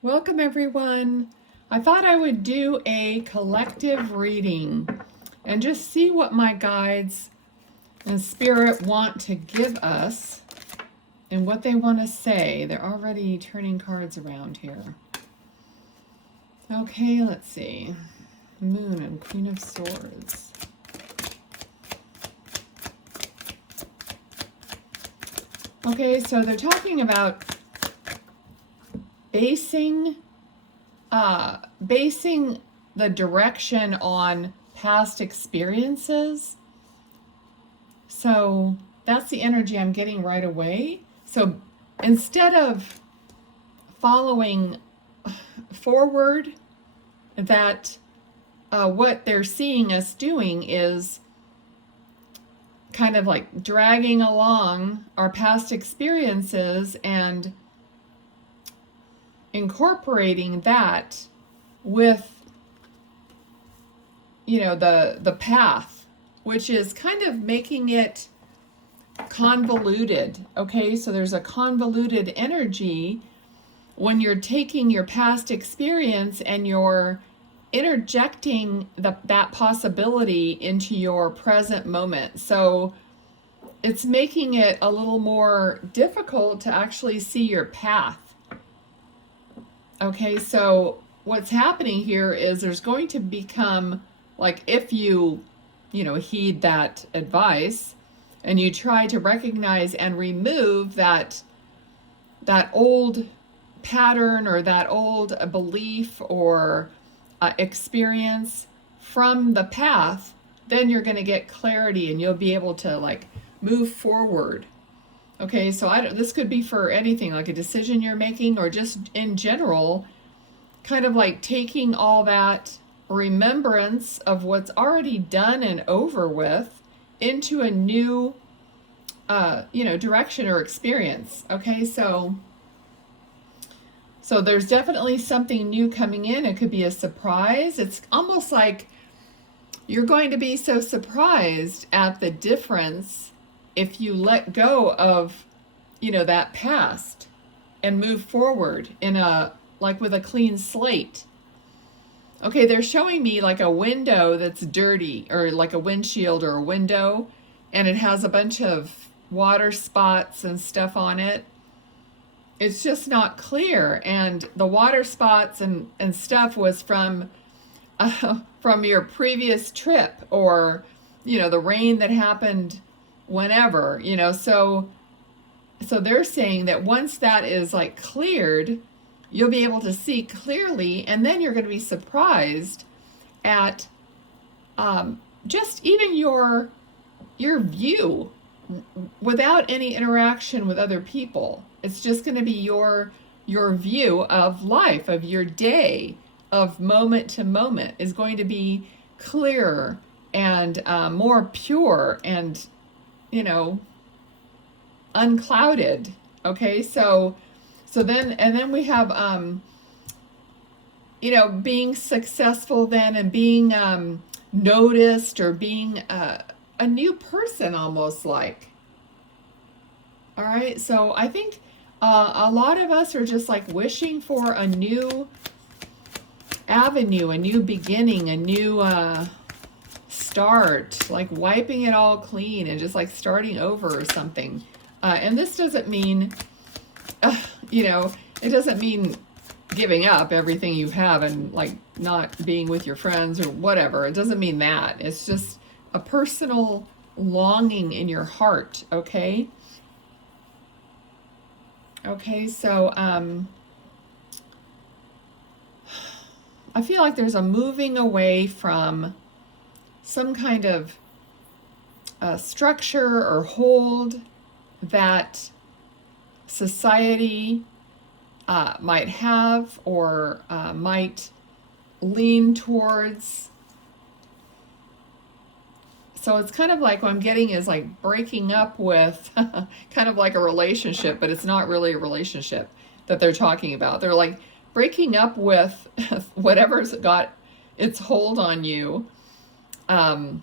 Welcome, everyone. I thought I would do a collective reading and just see what my guides and spirit want to give us and what they want to say. They're already turning cards around here. Okay, let's see. Moon and Queen of Swords. Okay, so they're talking about basing the direction on past experiences. So that's the energy I'm getting right away. So instead of following forward, that what they're seeing us doing is kind of like dragging along our past experiences and incorporating that with the path, which is kind of making it convoluted. Okay, so there's a convoluted energy when you're taking your past experience and you're interjecting that possibility into your present moment. So it's making it a little more difficult to actually see your path. Okay, so what's happening here is there's going to become, like, if you heed that advice and you try to recognize and remove that old pattern or that old belief or experience from the path, then you're going to get clarity and you'll be able to like move forward. Okay, so this could be for anything, like a decision you're making or just in general, kind of like taking all that remembrance of what's already done and over with into a new, direction or experience. Okay, so there's definitely something new coming in. It could be a surprise. It's almost like you're going to be so surprised at the difference if you let go of, that past and move forward with a clean slate. Okay, they're showing me like a window that's dirty, or like a windshield or a window, and it has a bunch of water spots and stuff on it. It's just not clear, and the water spots and stuff was from your previous trip, or the rain that happened whenever, so they're saying that once that is like cleared, you'll be able to see clearly, and then you're going to be surprised at just even your view without any interaction with other people. It's just going to be your view of life, of your day, of moment to moment is going to be clearer and more pure and unclouded. Okay, so then we have being successful then, and being noticed, or being a new person, almost like. All right, so I think a lot of us are just like wishing for a new avenue, a new beginning, a new start, like wiping it all clean and just like starting over or something. And this doesn't mean, it doesn't mean giving up everything you have and like not being with your friends or whatever. It doesn't mean that. It's just a personal longing in your heart. Okay. Okay, so I feel like there's a moving away from some kind of structure or hold that society might have, or might lean towards. So it's kind of like what I'm getting is like breaking up with kind of like a relationship, but it's not really a relationship that they're talking about. They're like breaking up with whatever's got its hold on you. And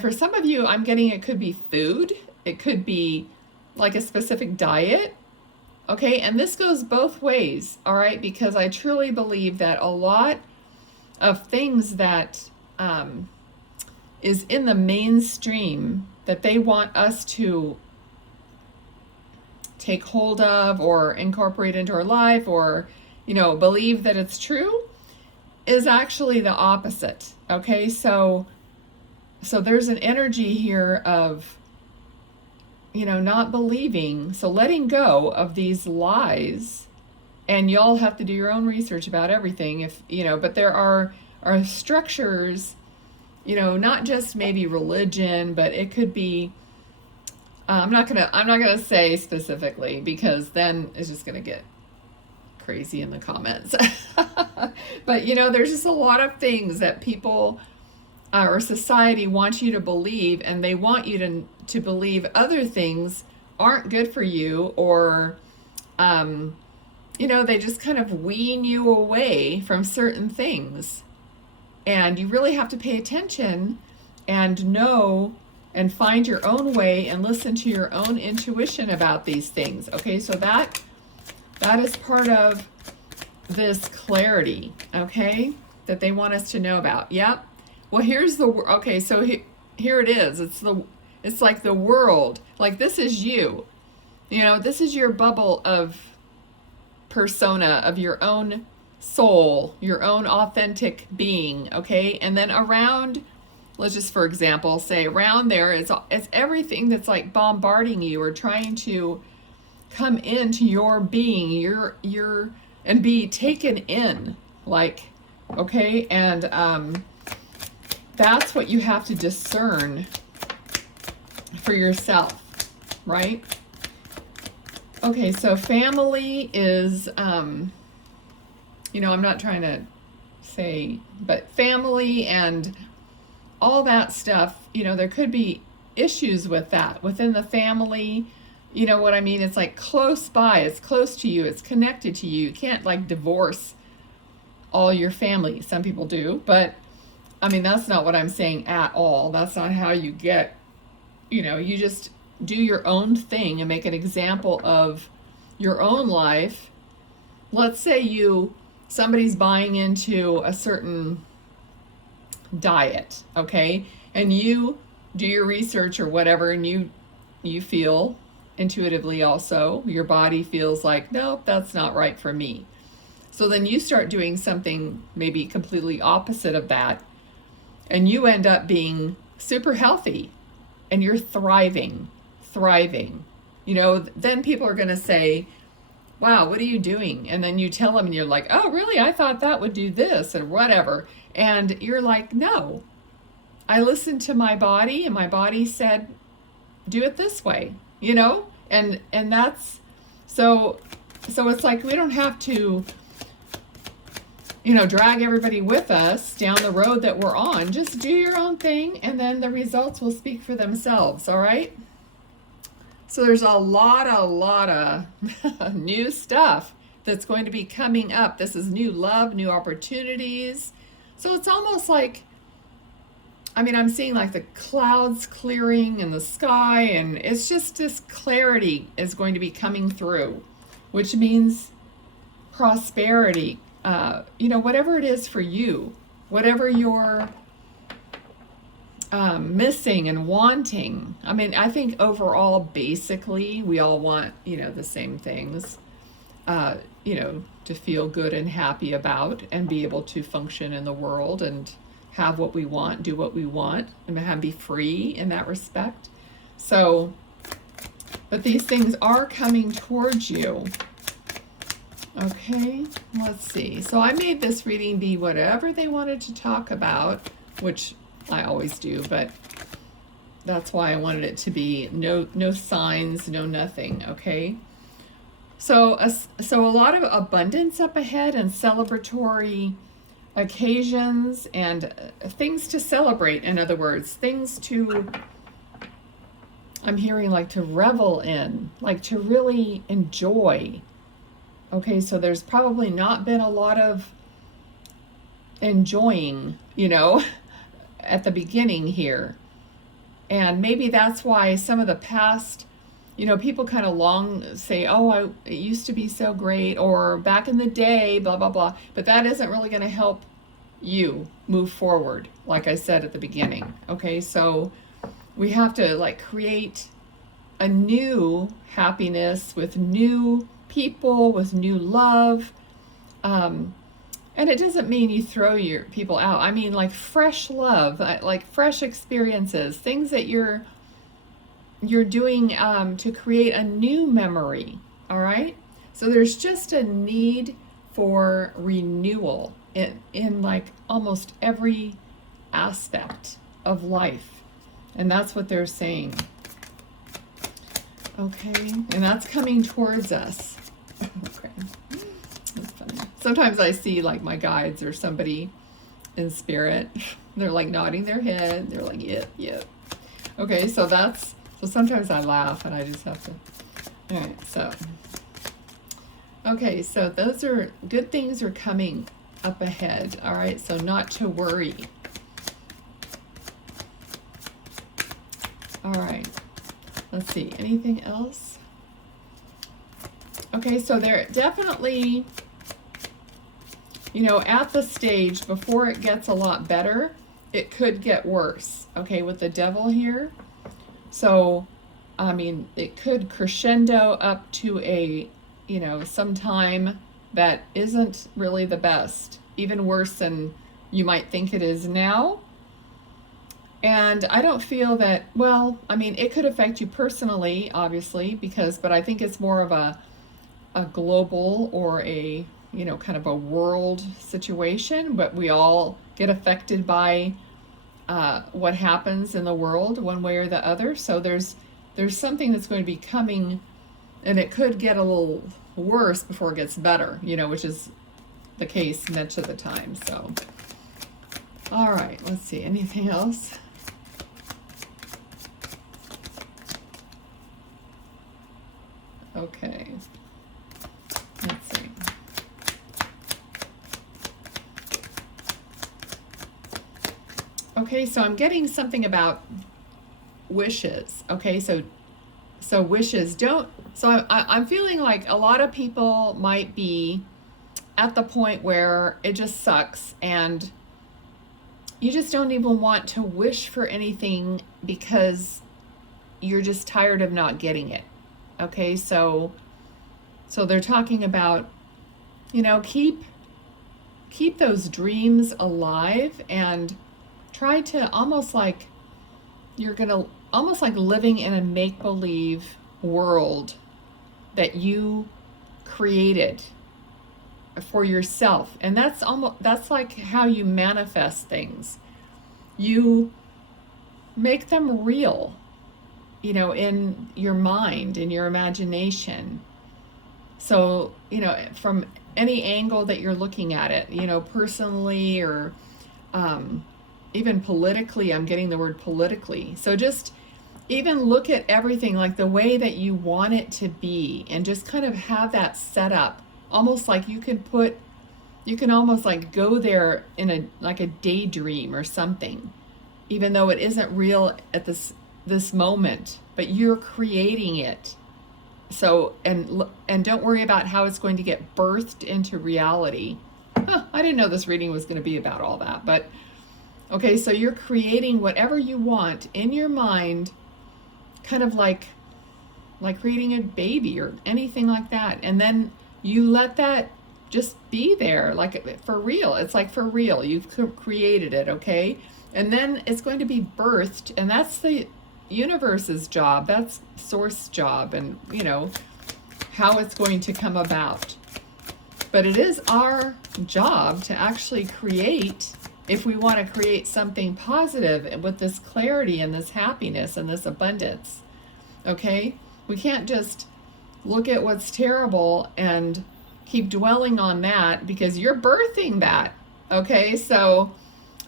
for some of you, I'm getting it could be food. It could be like a specific diet. Okay, and this goes both ways, all right, because I truly believe that a lot of things that is in the mainstream that they want us to take hold of or incorporate into our life, or believe that it's true, is actually the opposite. Okay, so there's an energy here of not believing, so letting go of these lies. And y'all have to do your own research about everything, if but there are structures, not just maybe religion, but it could be I'm not gonna say specifically, because then it's just gonna get crazy in the comments. But there's just a lot of things that people or society wants you to believe, and they want you to believe other things aren't good for you, or they just kind of wean you away from certain things. And you really have to pay attention and know and find your own way and listen to your own intuition about these things. Okay, so that is part of this clarity, okay, that they want us to know about. Yep. Well, here's the okay. So here it is. It's like the world. Like, this is you. This is your bubble of persona, of your own soul, your own authentic being. Okay, and then around, let's just, for example, say around there it's everything that's like bombarding you or trying to come into your being, your and be taken in, like, okay, and that's what you have to discern for yourself, right? Okay, so family is I'm not trying to say, but family and all that stuff, there could be issues with that within the family. You know what I mean? It's like close by, it's close to you, it's connected to you. You can't like divorce all your family. Some people do, but I mean, that's not what I'm saying at all. That's not how you get, you just do your own thing and make an example of your own life. Let's say somebody's buying into a certain diet, okay? And you do your research or whatever, and you feel intuitively also, your body feels like, nope, that's not right for me. So then you start doing something maybe completely opposite of that, and you end up being super healthy and you're thriving. Then people are going to say, wow, what are you doing? And then you tell them and you're like, oh, really? I thought that would do this or whatever. And you're like, no, I listened to my body and my body said, do it this way, and that's, so it's like, we don't have to, drag everybody with us down the road that we're on. Just do your own thing, and then the results will speak for themselves, all right? So there's a lot of new stuff that's going to be coming up. This is new love, new opportunities. So it's almost like, I'm seeing like the clouds clearing in the sky, and it's just this clarity is going to be coming through, which means prosperity, whatever it is for you, whatever you're missing and wanting. I think overall, basically, we all want, the same things, to feel good and happy about and be able to function in the world and have what we want, do what we want, and be free in that respect. So, but these things are coming towards you. Okay, let's see. So I made this reading be whatever they wanted to talk about, which I always do, but that's why I wanted it to be no signs, no nothing, okay? So a lot of abundance up ahead and celebratory occasions and things to celebrate. In other words, things to, I'm hearing like to revel in, like to really enjoy. Okay, so there's probably not been a lot of enjoying, at the beginning here. And maybe that's why some of the past people kind of say, oh, it used to be so great, or back in the day, blah, blah, blah. But that isn't really going to help you move forward, like I said at the beginning. Okay, so we have to like create a new happiness with new people, with new love. And it doesn't mean you throw your people out. I mean like fresh love, like fresh experiences, things that you're doing to create a new memory. All right, so there's just a need for renewal in like almost every aspect of life, and that's what they're saying. Okay, and that's coming towards us. Okay, that's funny. Sometimes I see like my guides or somebody in spirit. They're like nodding their head. They're like, yep, yep. Okay, so sometimes I laugh and I just have to. All right, so. Okay, so those are good things are coming up ahead. All right, so not to worry. All right, let's see, anything else? Okay, so they're definitely, at the stage before it gets a lot better, it could get worse. Okay, with the devil here. So, I mean, it could crescendo up to a, some time that isn't really the best, even worse than you might think it is now. And I don't feel that, well, I mean, it could affect you personally, obviously, but I think it's more of a global or a, kind of a world situation, but we all get affected by what happens in the world one way or the other. So there's something that's going to be coming, and it could get a little worse before it gets better, which is the case much of the time. So, all right, let's see, anything else? Okay, let's see. Okay, so I'm getting something about wishes. Okay, so wishes don't. So I'm feeling like a lot of people might be at the point where it just sucks and you just don't even want to wish for anything because you're just tired of not getting it. Okay, so they're talking about, keep those dreams alive and try to almost like living in a make-believe world that you created for yourself. And that's like how you manifest things. You make them real, in your mind, in your imagination. So, from any angle that you're looking at it, personally or even politically, I'm getting the word politically. So just even look at everything like the way that you want it to be and just kind of have that set up. Almost like you can almost like go there in like a daydream or something, even though it isn't real at this moment, but you're creating it. So, and don't worry about how it's going to get birthed into reality. I didn't know this reading was going to be about all that, but okay, so you're creating whatever you want in your mind, kind of like creating a baby or anything like that. And then you let that just be there, like for real. It's like for real. You've created it, okay? And then it's going to be birthed, and that's the universe's job. That's source job, and how it's going to come about. But it is our job to actually create, if we want to create something positive with this clarity and this happiness and this abundance. Okay? We can't just look at what's terrible and keep dwelling on that, because you're birthing that. Okay? So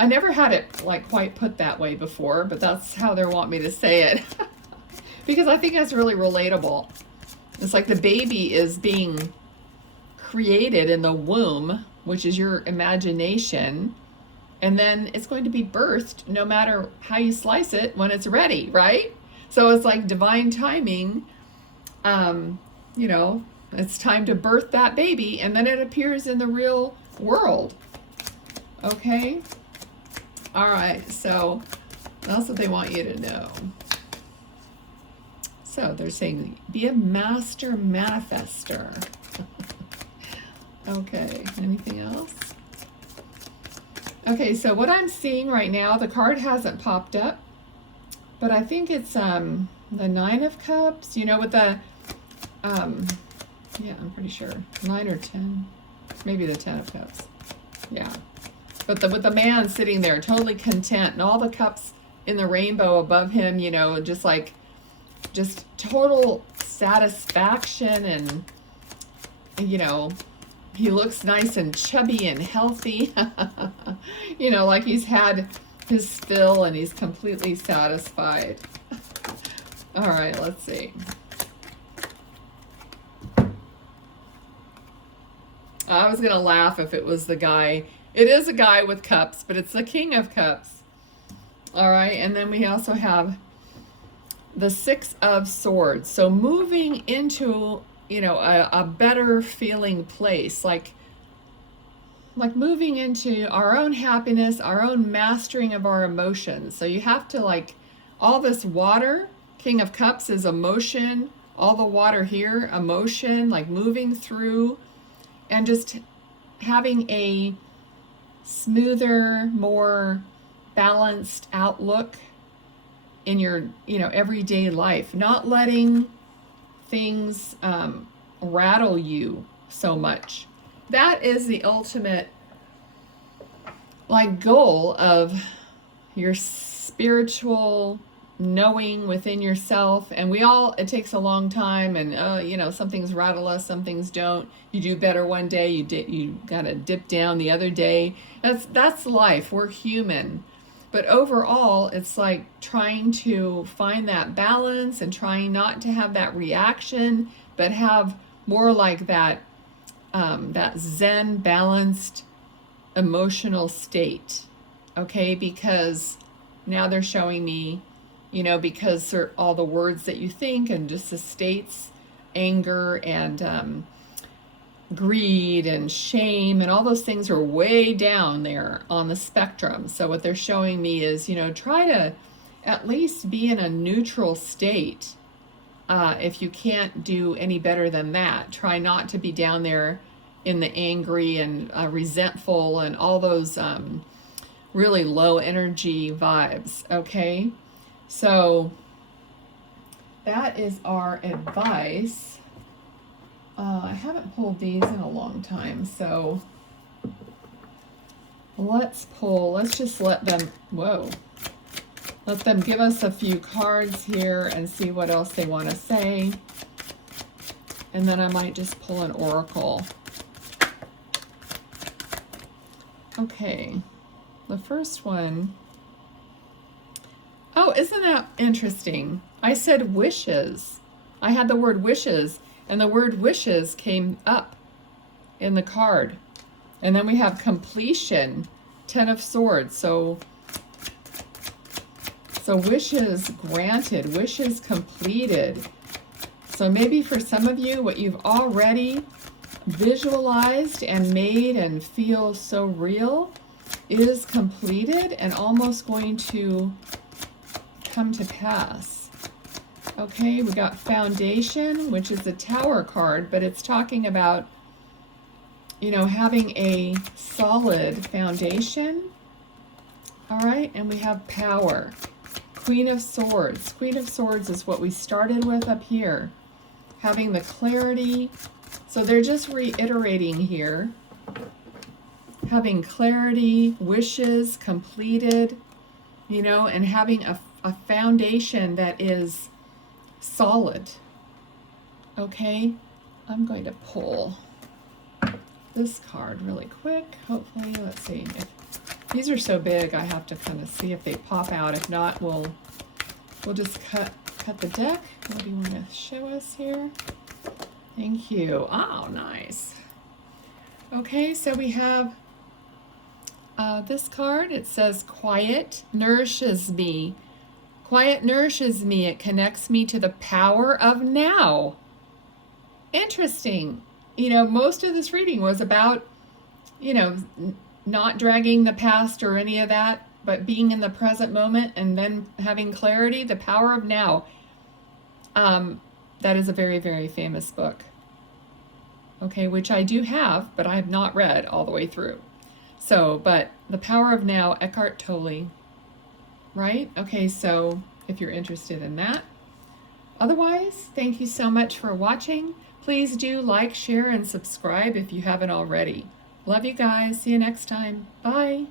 I never had it like quite put that way before, but that's how they want me to say it. Because I think that's really relatable. It's like the baby is being created in the womb, which is your imagination, and then it's going to be birthed no matter how you slice it when it's ready, right? So it's like divine timing, you know, it's time to birth that baby, and then it appears in the real world. Okay? All right, so that's what they want you to know. So they're saying, be a master manifester. Okay, anything else? Okay, so what I'm seeing right now, the card hasn't popped up, but I think it's the 9 of Cups, you know, with the, yeah, I'm pretty sure, 9 or 10, maybe the 10 of Cups, yeah. But with the man sitting there totally content and all the cups in the rainbow above him, you know, just like, just total satisfaction, and, you know, he looks nice and chubby and healthy, you know, like he's had his fill and he's completely satisfied. All right, let's see. I was going to laugh if it was the guy. It is a guy with cups, but it's the King of Cups. All right, and then we also have the 6 of Swords. So moving into, you know, a better feeling place, like moving into our own happiness, our own mastering of our emotions. So you have to, like, all this water, King of Cups is emotion, all the water here, emotion, like moving through and just having a smoother, more balanced outlook in your, you know, everyday life, not letting things rattle you so much. That is the ultimate, like, goal of your spiritual knowing within yourself. And we all, it takes a long time, and you know, some things rattle us, some things don't. You do better one day, you gotta dip down the other day. That's life. We're human. But overall, it's like trying to find that balance and trying not to have that reaction, but have more like that that Zen balanced emotional state. Okay, because now they're showing me, you know, because all the words that you think and just the states, anger and greed and shame and all those things are way down there on the spectrum. So what they're showing me is, you know, try to at least be in a neutral state. If you can't do any better than that, try not to be down there in the angry and resentful and all those really low energy vibes. Okay, so that is our advice. I haven't pulled these in a long time, so let's pull. Let's just let them, let them give us a few cards here and see what else they want to say. And then I might just pull an oracle. Okay, the first one. Oh, isn't that interesting? I said wishes. I had the word wishes, and the word wishes came up in the card. And then we have completion, 10 of Swords. So wishes granted, wishes completed. So maybe for some of you, what you've already visualized and made and feel so real is completed and almost going to come to pass. Okay, we got foundation, which is the Tower card, but it's talking about, you know, having a solid foundation. All right, and we have power. Queen of Swords. Queen of Swords is what we started with up here. Having the clarity. So they're just reiterating here. Having clarity, wishes completed, you know, and having a foundation that is solid. Okay, I'm going to pull this card really quick. Hopefully, let's see. If these are so big, I have to kind of see if they pop out. If not, we'll just cut the deck. What do you want to show us here? Thank you. Oh, nice. Okay, so we have this card. It says, quiet nourishes me. Quiet nourishes me. It connects me to the power of now. Interesting. Most of this reading was about, not dragging the past or any of that, but being in the present moment and then having clarity, the power of now. That is a very, very famous book. Okay, which I do have, but I have not read all the way through. So, but The Power of Now, Eckhart Tolle, right? Okay, so if you're interested in that. Otherwise, thank you so much for watching. Please do like, share, and subscribe if you haven't already. Love you guys. See you next time. Bye.